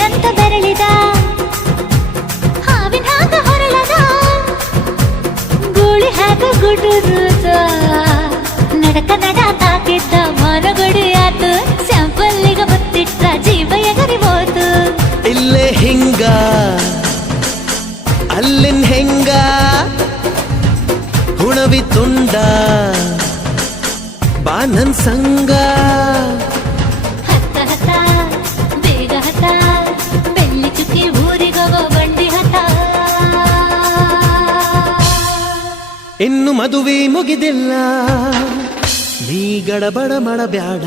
ಏನಂತ ಬೆರಳಿದ ಹಾವಿನ ಹಾಗ ಹೊರಳದ ಗೂಳಿ ಹಾಗ ಗುಡುರುದ ನಡಕ ನಡ ತಾಕಿದ್ದ ಮನಗಡಿ ಆತು ಸ್ಯಾಂಪಲ್ಲಿಗ ಮುತ್ತಿಟ್ಟ ಜೀವ ಎಗರಿಬೋದು ಇಲ್ಲೇ ಹಿಂಗ ಅಲ್ಲಿನ್ ಹೆಂಗ ಹುಣವಿ ತುಂಡ ಬಾ ನನ್ ಸಂಗ ಹತ್ತ ಹತ್ತ ಬೇಗ ಹತ್ತ ಬೆಳ್ಳಿ ಚುಕ್ಕಿ ಊರಿಗವ ಬಂಡಿ ಹತ್ತ ಇನ್ನು ಮದುವೆ ಮುಗಿದಿಲ್ಲ ನೀ ಗಡಬಡ ಮಾಡಬ್ಯಾಡ